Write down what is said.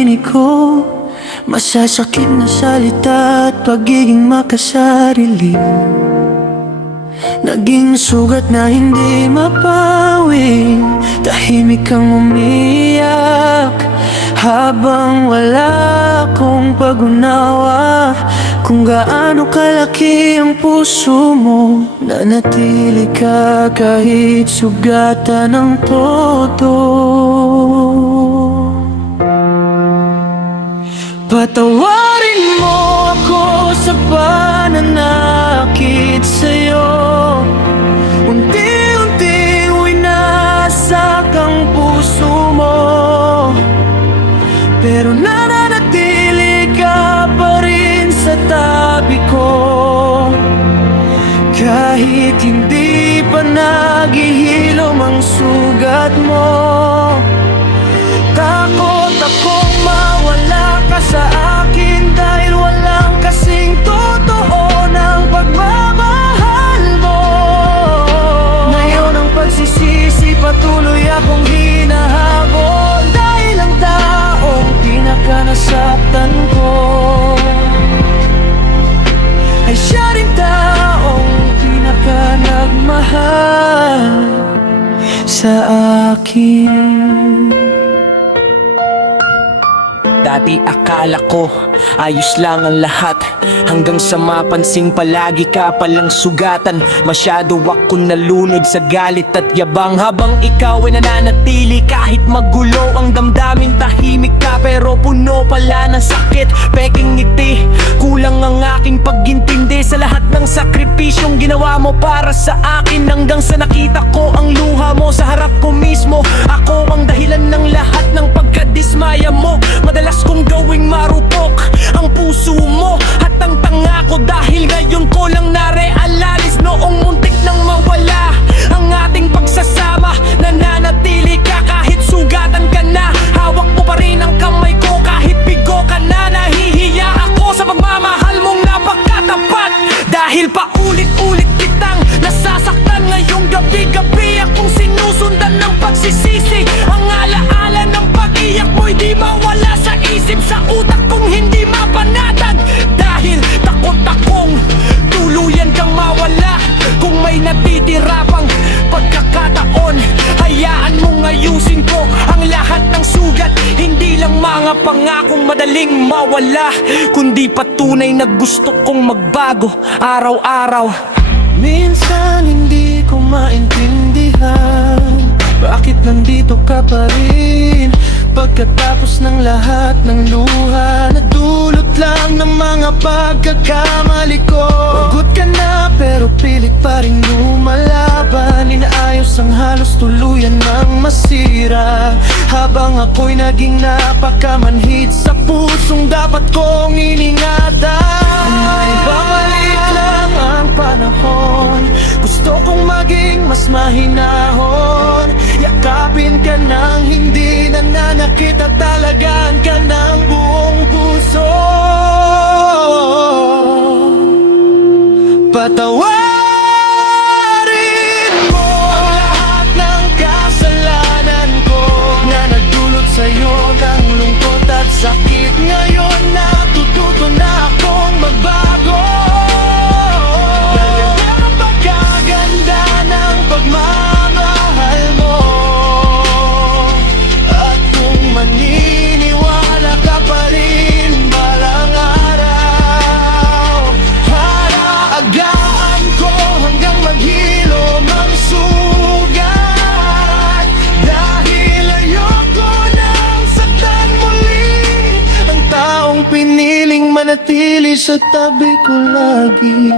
naririnig ko, masasakit na salita at pagiging makasarili. Naging sugat na hindi mapawi, tahimik kang umiyak habang wala akong pag-unawa kung gaano kalaki ang puso mo. Nanatili ka kahit sugatan ng todo. Patawarin mo ako sa pananakit sa'yo. Unti-unting winasak ang puso mo, pero nananatili ka pa rin sa tabi ko. Kahit hindi pa naghihilom ang sugat mo, takot akong mawala ka sa akin dahil walang kasing totoo ng pagmamahal mo. Ngayon ang pagsisisi patuloy akong hinahabol, dahil ang taong pinakanasaktan ko ay siya rin taong pinakanagmahal sa akin. Dati akala ko ayos lang ang lahat, hanggang sa mapansing palagi ka palang sugatan. Masyado ako nalunod sa galit at yabang, habang ikaw ay nananatili kahit magulo ang damdamin. Tahimik ka pero puno pala ng sakit, peking ngiti. Kulang ang aking pag-intindi sa lahat ng sakripisyong ginawa mo para sa akin, hanggang sa nakita ko ang luha mo sa harap ko mismo. Ako ang dahilan ng lahat ng pagkadismaya mo. Madalas kong gawing marupok ang puso mo at ang tanga ko, dahil ngayon ko lang narealize noong muntik nang mawala ang ating pagsasama. Nananatili ka kahit sugatan ka na, hawak mo pa rin ang kamay ko kahit bigo ka na. Nahihiya ako sa pagmamahal mong napakatapat, dahil paulit-ulit kitang nasasaktan. Ngayong gabi-gabi akong sinusundan ng pagsisisi. Ang alaala ng pag-iyak mo'y di mawala sa isip, sa utak kong hindi mapanatag, dahil takot akong tuluyan kang mawala. Kung may natitira pang pagkakataon, hayaan mong ayusin ko ang lahat ng sugat. Hindi lang mga pangakong madaling mawala, kundi patunay na gusto kong magbago araw-araw. Minsan hindi ko maintindihan bakit nandito ka pa rin, pagkatapos ng lahat ng luha na dulot lang ng mga pagkakamali ko. Pagod ka na pero pilit pa rin lumalaban, inaayos ang halos tuluyan ng masira, habang ako'y naging napakamanhid sa pusong dapat kong iningatan. May babalik lang ang panahon, gusto kong maging mas mahinahon. Yakapin ka nang hindi nananakit at talagaan ka ng buong puso. Patawarin mo ang lahat ng kasalanan ko na nagdulot sa'yo ng lungkot at sakit. Ngayon natututo na akong magbago, dahil ang pagkaganda ng pagmamahal mo. At kung maniniwala ka pa rin balang araw, halagaan ko hanggang maghilom ang sugat, dahil ayoko nang saktan muli ang taong piniling manatili sa tabi ko lagi.